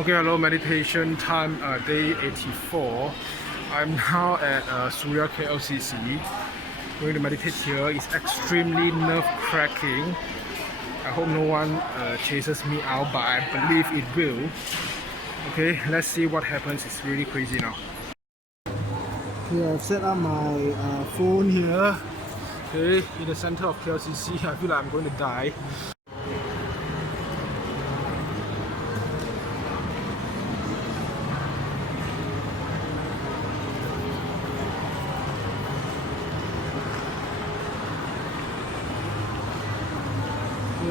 Okay, hello, meditation time, day 84. I'm now at Surya KLCC. Going to meditate here. It's extremely nerve-cracking. I hope no one chases me out, but I believe it will. Okay, let's see what happens. It's really crazy now. Okay, I've set up my phone here. Okay, in the center of KLCC. I feel like I'm going to die.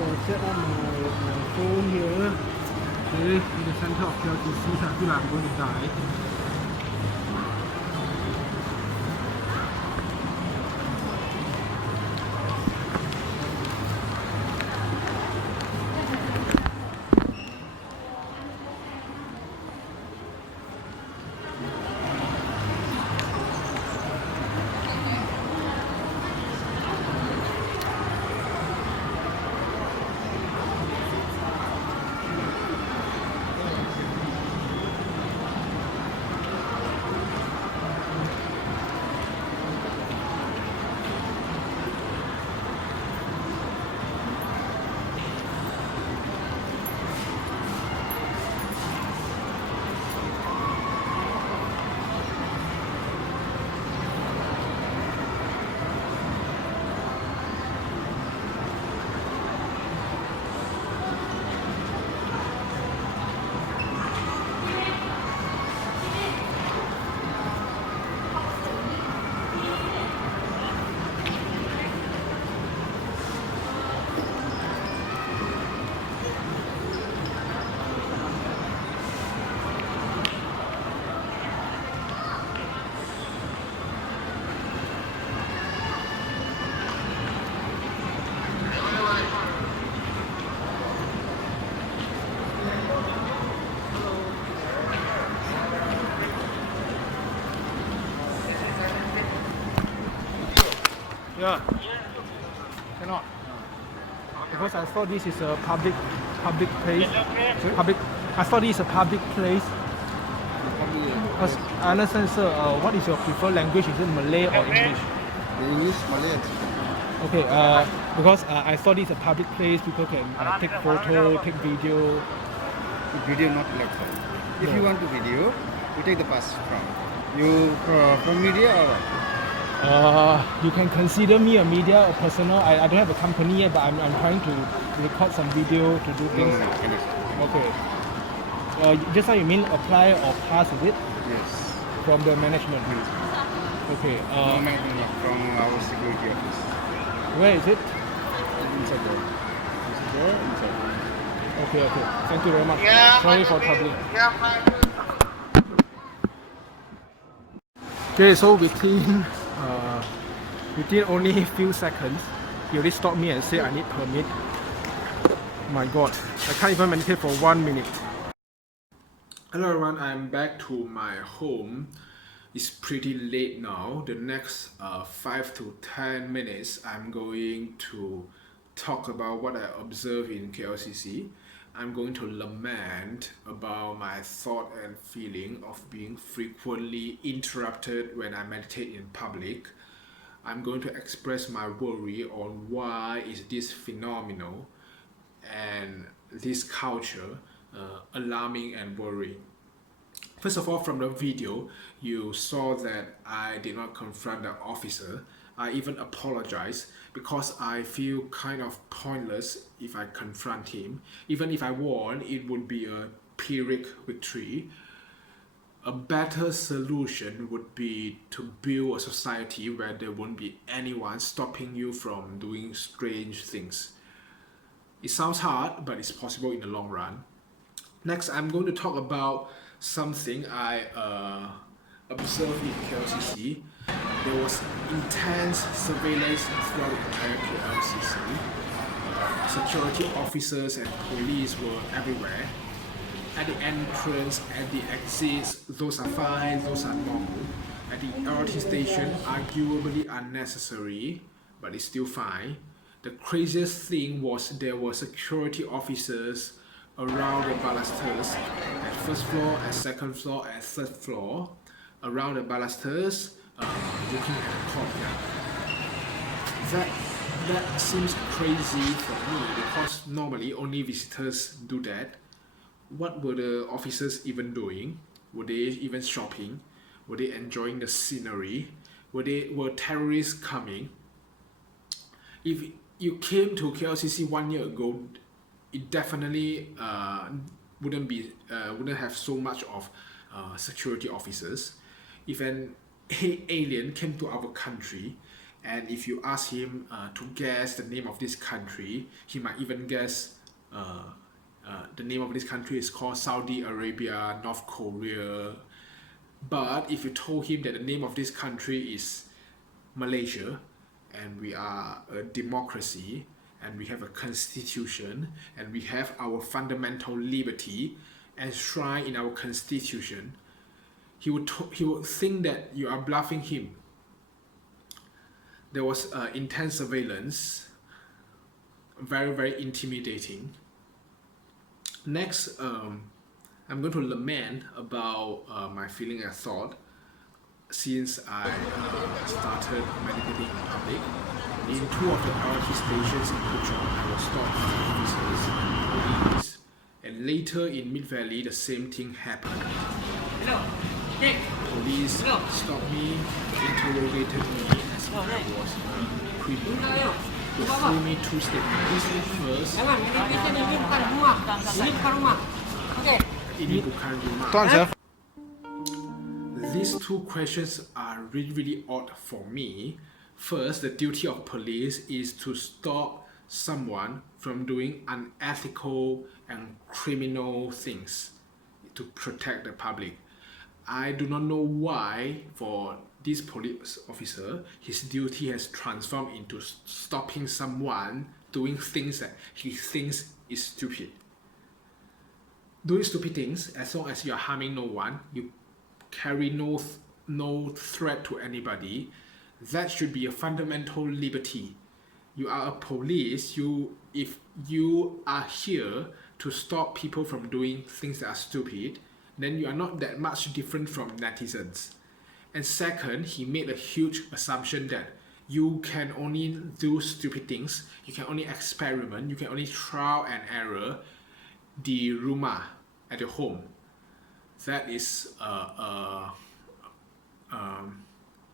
I've set up my phone here. Okay, in the center of KLCC. I feel like I'm going to die. Yeah, cannot. Because I thought this is a public place. Public. I thought this is a public place. I understand, sir. What is your preferred language? Is it Malay or English? English, Malay. Okay. Because I thought this is a public place. People can take photo, take video. Video not allowed. If you want to video, you take the pass from. You from media or what? You can consider me a media or personal. I don't have a company yet, but I'm trying to record some video to do things. Okay. Just now you mean apply or pass, is it? Yes. From the management. Yes. Okay. From our security office. Where is it? Inside there. Inside. Okay. Thank you very much. Sorry for troubling. Okay, so within only a few seconds, he already stopped me and said I need permit. My God, I can't even meditate for 1 minute. Hello everyone, I'm back to my home. It's pretty late now. The next 5 to 10 minutes, I'm going to talk about what I observed in KLCC. I'm going to lament about my thought and feeling of being frequently interrupted when I meditate in public. I'm going to express my worry on why is this phenomenon and this culture alarming and worrying. First of all, from the video, you saw that I did not confront the officer. I even apologize because I feel kind of pointless if I confront him. Even if I won, it would be a Pyrrhic victory. A better solution would be to build a society where there won't be anyone stopping you from doing strange things. It sounds hard, but it's possible in the long run. Next, I'm going to talk about something I observed in KLCC. There was intense surveillance throughout the entire KLCC. Security officers and police were everywhere. At the entrance, at the exits, those are fine, those are normal. At the LRT station, arguably unnecessary, but it's still fine. The craziest thing was there were security officers around the balusters at first floor, at second floor, and third floor, around the balusters, looking at the courtyard. That seems crazy for me because normally only visitors do that. What were the officers even doing? Were they even shopping? Were they enjoying the scenery? Were terrorists coming? If you came to KLCC 1 year ago, it definitely wouldn't have so much of security officers. If an alien came to our country, and if you ask him to guess the name of this country, he might even guess the name of this country is called Saudi Arabia, North Korea. But if you told him that the name of this country is Malaysia, and we are a democracy, and we have a constitution, and we have our fundamental liberty enshrined in our constitution, he would think that you are bluffing him. There was intense surveillance, very, very intimidating. Next, I'm going to lament about my feeling and thought since I started meditating in public. In 2 of the LRT stations in Puchong, I was stopped by officers and police. And later in Mid Valley, the same thing happened. Police stopped me, interrogated me as if I was a criminal. They threw me 2 statements. First, ini bukan rumah. These 2 questions are really, really odd for me. First, the duty of police is to stop someone from doing unethical and criminal things to protect the public. I do not know why for this police officer, his duty has transformed into stopping someone doing things that he thinks is stupid. Doing stupid things, as long as you are harming no one, you carry no threat to anybody, that should be a fundamental liberty. You are a police. If you are here to stop people from doing things that are stupid, then you are not that much different from netizens. And second, he made a huge assumption that you can only do stupid things, you can only experiment, you can only trial and error di rumah, at your home. That is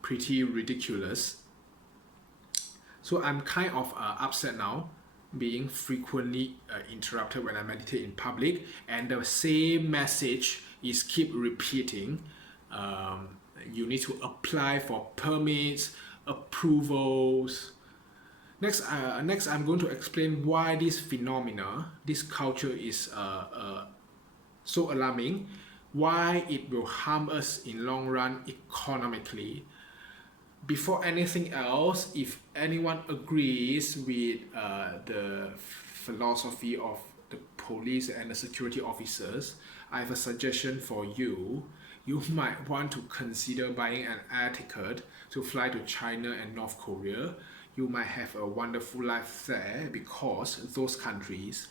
pretty ridiculous. So I'm kind of upset now, being frequently interrupted when I meditate in public, and the same message is keep repeating. You need to apply for permits, approvals. Next, I'm going to explain why this phenomena, this culture is so alarming, why it will harm us in long run economically. Before anything else, if anyone agrees with the philosophy of the police and the security officers, I have a suggestion for you. You might want to consider buying an air ticket to fly to China and North Korea. You might have a wonderful life there because those countries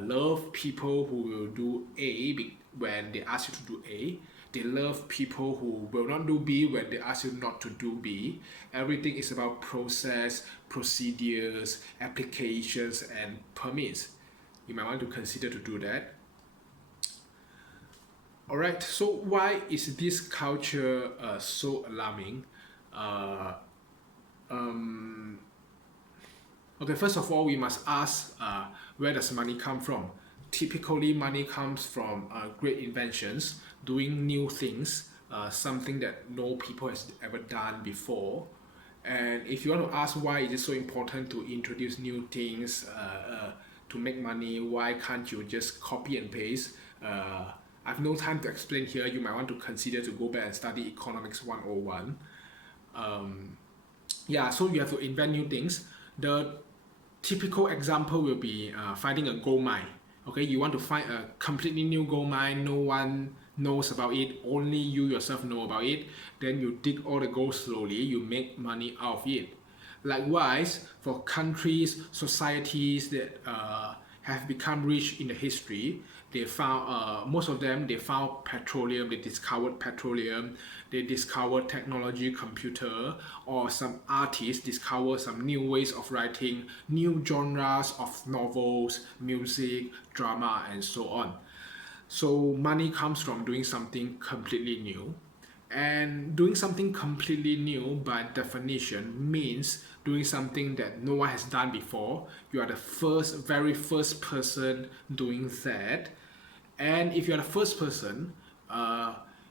love people who will do A when they ask you to do A. They love people who will not do B when they ask you not to do B. Everything is about process, procedures, applications, and permits. You might want to consider to do that. Alright, so why is this culture so alarming? Okay, first of all, we must ask where does money come from? Typically, money comes from great inventions, doing new things, something that no people has ever done before. And if you want to ask why is it so important to introduce new things to make money, why can't you just copy and paste? I have no time to explain here. You might want to consider to go back and study Economics 101. Yeah, so you have to invent new things. The typical example will be finding a gold mine. Okay, you want to find a completely new gold mine, no one knows about it, only you yourself know about it. Then you dig all the gold slowly, you make money out of it. Likewise, for countries, societies that have become rich in the history, they found most of them, they found petroleum, they discovered petroleum, they discovered technology, computer, or some artists discover some new ways of writing, new genres of novels, music, drama, and so on. So money comes from doing something completely new. And doing something completely new by definition means doing something that no one has done before. You are the very first person doing that. And if you are the first person,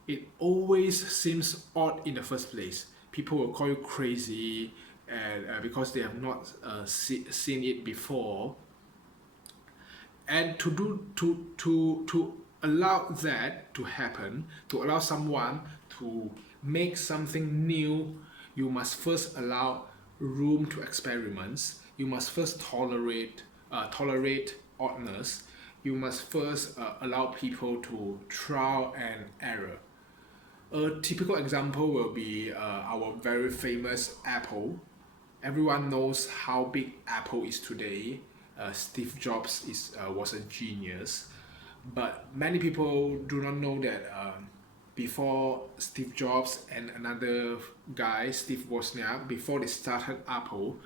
it always seems odd in the first place. People will call you crazy, and because they have not seen it before. And to allow that to happen, to allow someone to make something new, you must first allow room to experiments. You must first tolerate oddness. You must first allow people to trial and error. A typical example will be our very famous Apple. Everyone knows how big Apple is today. Steve Jobs was a genius, but many people do not know that before Steve Jobs and another guy, Steve Wozniak, before they started Apple,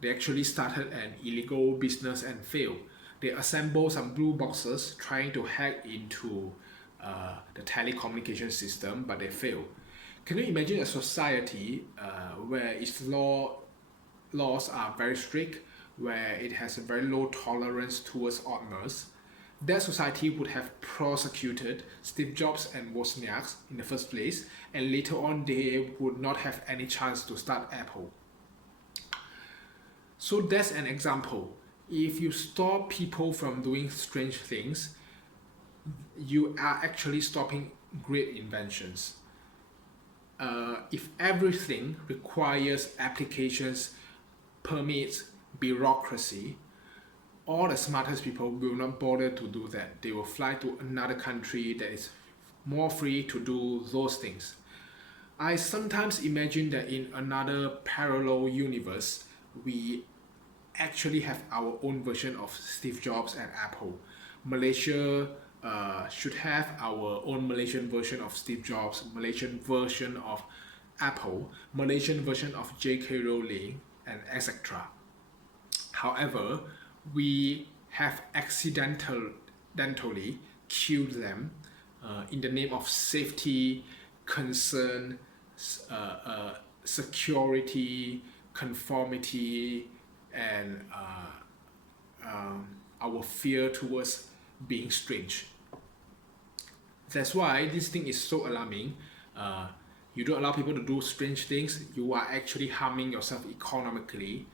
they actually started an illegal business and failed. They assembled some blue boxes trying to hack into the telecommunication system, but they failed. Can you imagine a society where its laws are very strict, where it has a very low tolerance towards oddness? That society would have prosecuted Steve Jobs and Wozniak in the first place, and later on they would not have any chance to start Apple. So that's an example. If you stop people from doing strange things, you are actually stopping great inventions. If everything requires applications, permits, bureaucracy, all the smartest people will not bother to do that. They will fly to another country that is more free to do those things. I sometimes imagine that in another parallel universe, we actually have our own version of Steve Jobs and Apple. Malaysia should have our own Malaysian version of Steve Jobs, Malaysian version of Apple, Malaysian version of J.K. Rowling, and etc. However, we have accidentally killed them in the name of safety, concern, security, conformity, and our fear towards being strange. That's why this thing is so alarming. You don't allow people to do strange things, you are actually harming yourself economically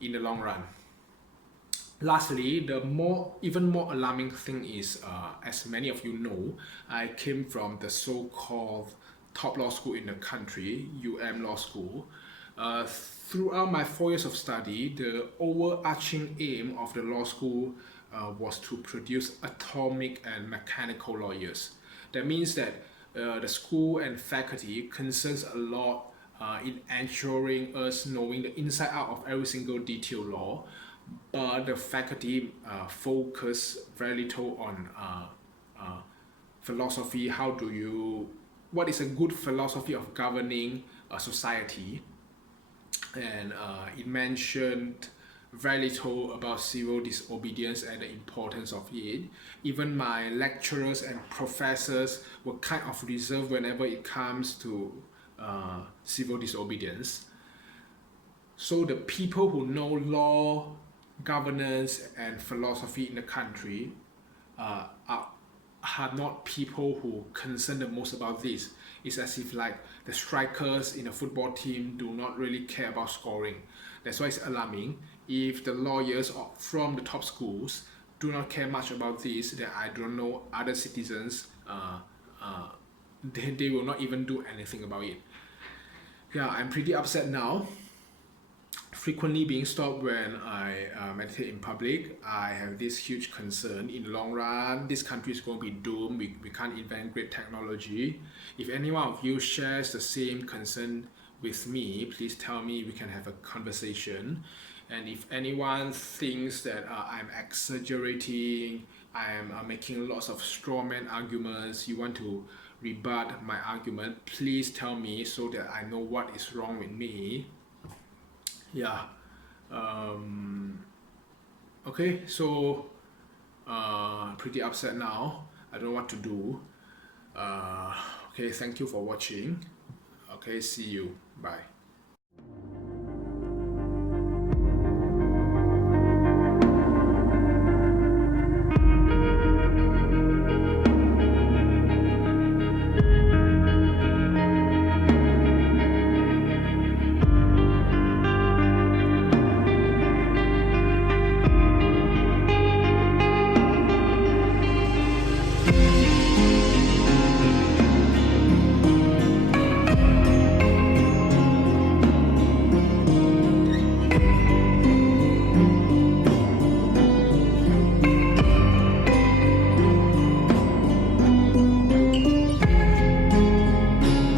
in the long run. Lastly, the even more alarming thing is, as many of you know, I came from the so-called top law school in the country, Law School. Throughout my 4 years of study, the overarching aim of the law school was to produce atomic and mechanical lawyers. That means that the school and faculty concerns a lot in ensuring us knowing the inside out of every single detail law, but the faculty focus very little on philosophy. What is a good philosophy of governing a society? And it mentioned very little about civil disobedience and the importance of it. Even my lecturers and professors were kind of reserved whenever it comes to civil disobedience. So the people who know law, governance, and philosophy in the country are not people who concern the most about this. It's as if like the strikers in a football team do not really care about scoring. That's why it's alarming. If the lawyers from the top schools do not care much about this, then I don't know other citizens, they will not even do anything about it. Yeah, I'm pretty upset now. Frequently being stopped when I meditate in public, I have this huge concern. In the long run, this country is going to be doomed. We can't invent great technology. If any one of you shares the same concern with me, please tell me, we can have a conversation. And if anyone thinks that I'm exaggerating I am making lots of strawman arguments, you want to rebut my argument, please tell me so that I know what is wrong with me. Yeah. Okay, so pretty upset now. I don't know what to do. Okay, thank you for watching. Okay, see you. Bye.